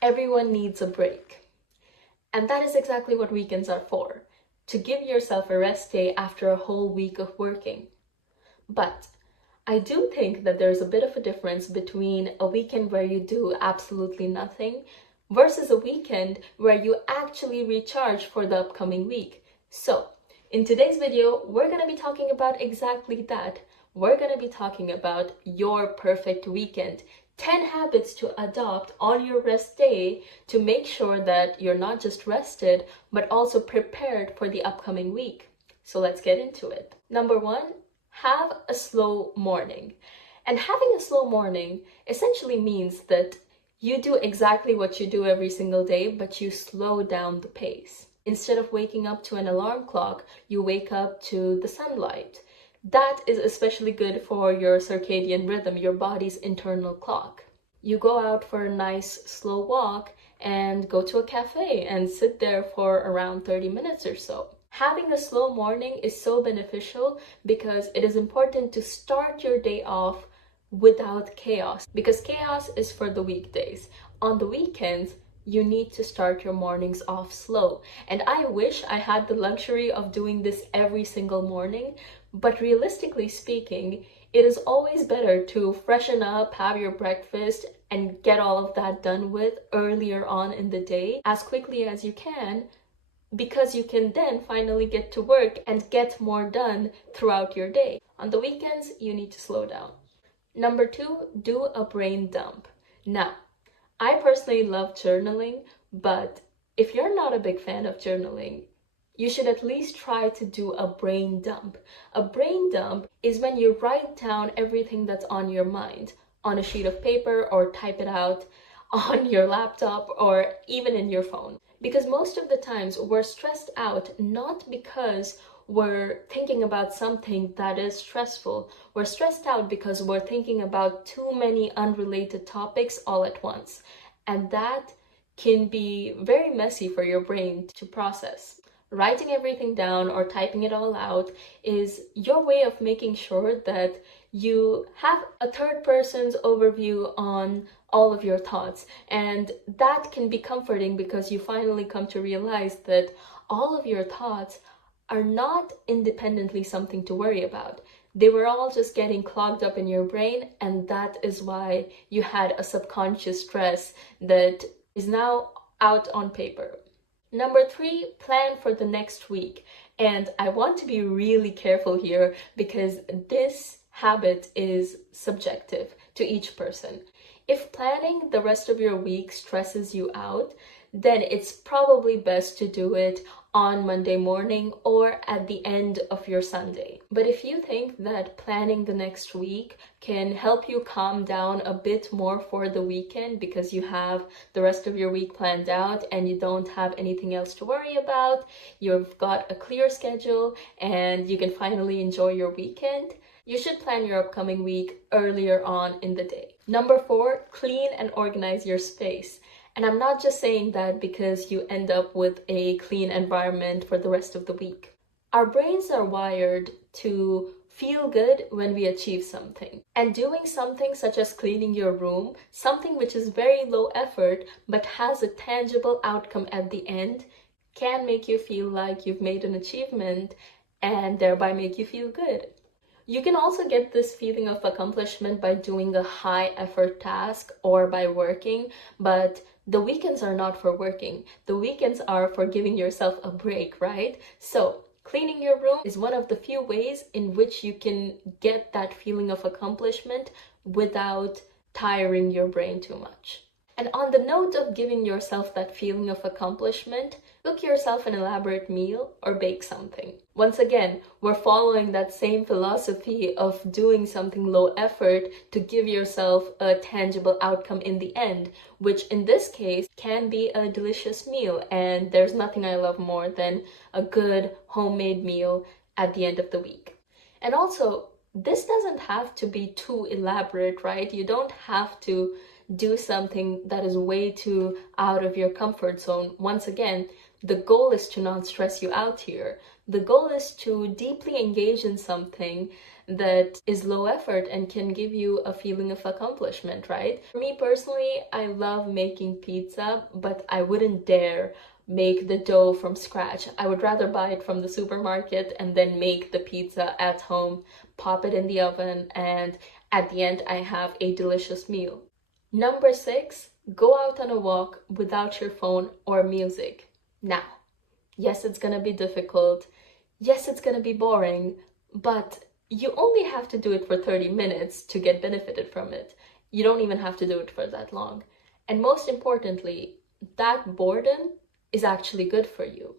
Everyone needs a break. And that is exactly what weekends are for, to give yourself a rest day after a whole week of working. But I do think that there's a bit of a difference between a weekend where you do absolutely nothing versus a weekend where you actually recharge for the upcoming week. So, in today's video, we're going to be talking about exactly that. We're going to be talking about your perfect weekend. 10 habits to adopt on your rest day to make sure that you're not just rested, but also prepared for the upcoming week. So let's get into it. Number 1, have a slow morning. And having a slow morning essentially means that you do exactly what you do every single day, but you slow down the pace. Instead of waking up to an alarm clock, you wake up to the sunlight. That is especially good for your circadian rhythm, your body's internal clock. You go out for a nice slow walk and go to a cafe and sit there for around 30 minutes or so. Having a slow morning is so beneficial because it is important to start your day off without chaos, because chaos is for the weekdays. On the weekends, you need to start your mornings off slow. And I wish I had the luxury of doing this every single morning, but realistically speaking, it is always better to freshen up, have your breakfast, and get all of that done with earlier on in the day as quickly as you can, because you can then finally get to work and get more done throughout your day. On the weekends, you need to slow down. Number 2, do a brain dump. Now, I personally love journaling, but if you're not a big fan of journaling, you should at least try to do a brain dump. A brain dump is when you write down everything that's on your mind on a sheet of paper or type it out on your laptop or even in your phone. Because most of the times we're stressed out not because we're thinking about something that is stressful. We're stressed out because we're thinking about too many unrelated topics all at once. And that can be very messy for your brain to process. Writing everything down or typing it all out is your way of making sure that you have a third person's overview on all of your thoughts. And that can be comforting because you finally come to realize that all of your thoughts are not independently something to worry about. They were all just getting clogged up in your brain, and that is why you had a subconscious stress that is now out on paper. Number 3, plan for the next week. And I want to be really careful here because this habit is subjective to each person. If planning the rest of your week stresses you out, then it's probably best to do it on Monday morning or at the end of your Sunday. But if you think that planning the next week can help you calm down a bit more for the weekend because you have the rest of your week planned out and you don't have anything else to worry about, you've got a clear schedule and you can finally enjoy your weekend, you should plan your upcoming week earlier on in the day. Number 4, clean and organize your space. And I'm not just saying that because you end up with a clean environment for the rest of the week. Our brains are wired to feel good when we achieve something. And doing something such as cleaning your room, something which is very low effort but has a tangible outcome at the end, can make you feel like you've made an achievement and thereby make you feel good. You can also get this feeling of accomplishment by doing a high effort task or by working, but the weekends are not for working. The weekends are for giving yourself a break, right? So cleaning your room is one of the few ways in which you can get that feeling of accomplishment without tiring your brain too much. And on the note of giving yourself that feeling of accomplishment, cook yourself an elaborate meal or bake something. Once again, we're following that same philosophy of doing something low effort to give yourself a tangible outcome in the end, which in this case can be a delicious meal. And there's nothing I love more than a good homemade meal at the end of the week. And also, this doesn't have to be too elaborate, right? You don't have to do something that is way too out of your comfort zone. Once again, the goal is to not stress you out here. The goal is to deeply engage in something that is low effort and can give you a feeling of accomplishment, right? For me personally, I love making pizza, but I wouldn't dare make the dough from scratch. I would rather buy it from the supermarket and then make the pizza at home, pop it in the oven, and at the end I have a delicious meal. Number 6, go out on a walk without your phone or music. Now, yes, it's gonna be difficult. Yes, it's gonna be boring, but you only have to do it for 30 minutes to get benefited from it. You don't even have to do it for that long. And most importantly, that boredom is actually good for you.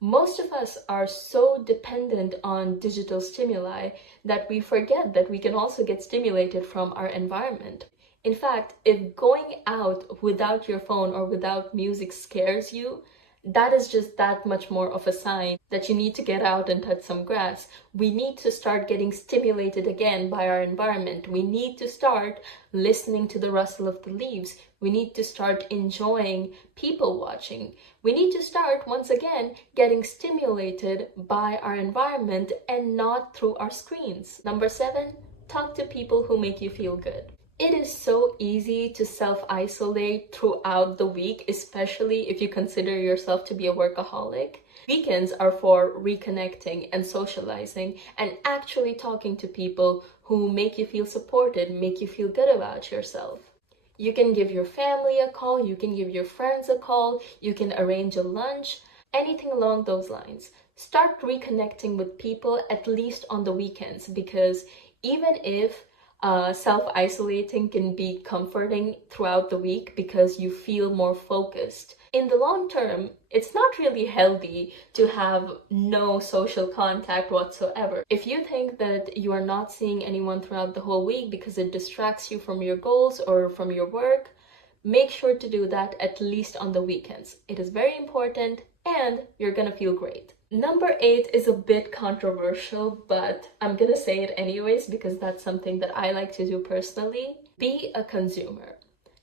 Most of us are so dependent on digital stimuli that we forget that we can also get stimulated from our environment. In fact, if going out without your phone or without music scares you, that is just that much more of a sign that you need to get out and touch some grass. We need to start getting stimulated again by our environment. We need to start listening to the rustle of the leaves. We need to start enjoying people watching. We need to start once again getting stimulated by our environment and not through our screens. Number 7, talk to people who make you feel good. It is so easy to self-isolate throughout the week, especially if you consider yourself to be a workaholic. Weekends are for reconnecting and socializing and actually talking to people who make you feel supported, make you feel good about yourself. You can give your family a call, you can give your friends a call, you can arrange a lunch, anything along those lines. Start reconnecting with people at least on the weekends, because even if self-isolating can be comforting throughout the week because you feel more focused, in the long term, it's not really healthy to have no social contact whatsoever. If you think that you are not seeing anyone throughout the whole week because it distracts you from your goals or from your work, make sure to do that at least on the weekends. It is very important and you're gonna feel great. Number 8 is a bit controversial, but I'm gonna say it anyways because that's something that I like to do personally. Be a consumer.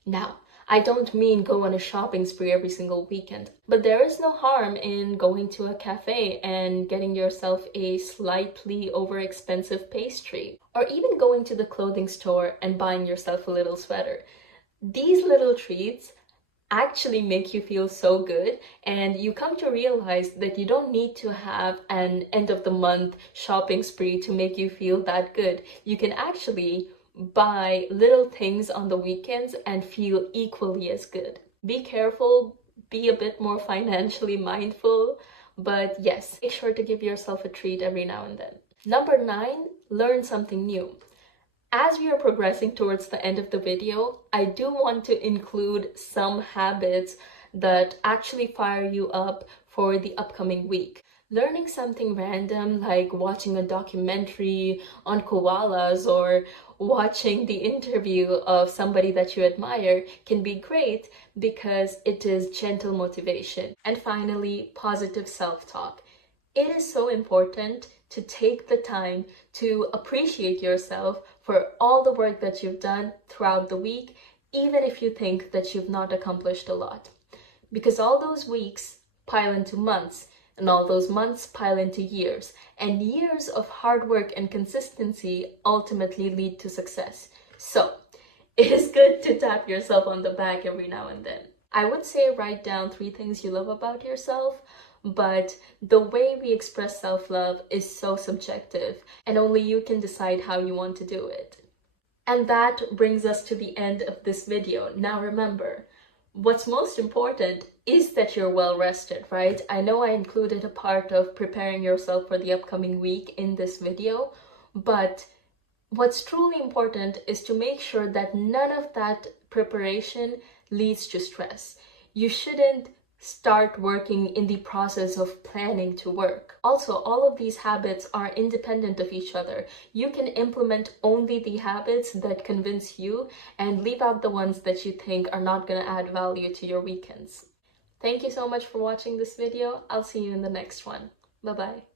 Now, I don't mean go on a shopping spree every single weekend, but there is no harm in going to a cafe and getting yourself a slightly overexpensive pastry, or even going to the clothing store and buying yourself a little sweater. These little treats actually make you feel so good, and you come to realize that you don't need to have an end of the month shopping spree to make you feel that good. You can actually buy little things on the weekends and feel equally as good. Be careful, be a bit more financially mindful, but yes, make sure to give yourself a treat every now and then. Number 9, learn something new. As we are progressing towards the end of the video, I do want to include some habits that actually fire you up for the upcoming week. Learning something random like watching a documentary on koalas or watching the interview of somebody that you admire can be great because it is gentle motivation. And finally, positive self-talk. It is so important to take the time to appreciate yourself for all the work that you've done throughout the week, even if you think that you've not accomplished a lot. Because all those weeks pile into months, and all those months pile into years, and years of hard work and consistency ultimately lead to success. So, it is good to tap yourself on the back every now and then. I would say write down 3 things you love about yourself, but the way we express self-love is so subjective, and only you can decide how you want to do it. And that brings us to the end of this video. Now remember, what's most important is that you're well rested, right? I know I included a part of preparing yourself for the upcoming week in this video, but what's truly important is to make sure that none of that preparation leads to stress. You shouldn't start working in the process of planning to work. Also, all of these habits are independent of each other. You can implement only the habits that convince you and leave out the ones that you think are not going to add value to your weekends. Thank you so much for watching this video. I'll see you in the next one. Bye-bye.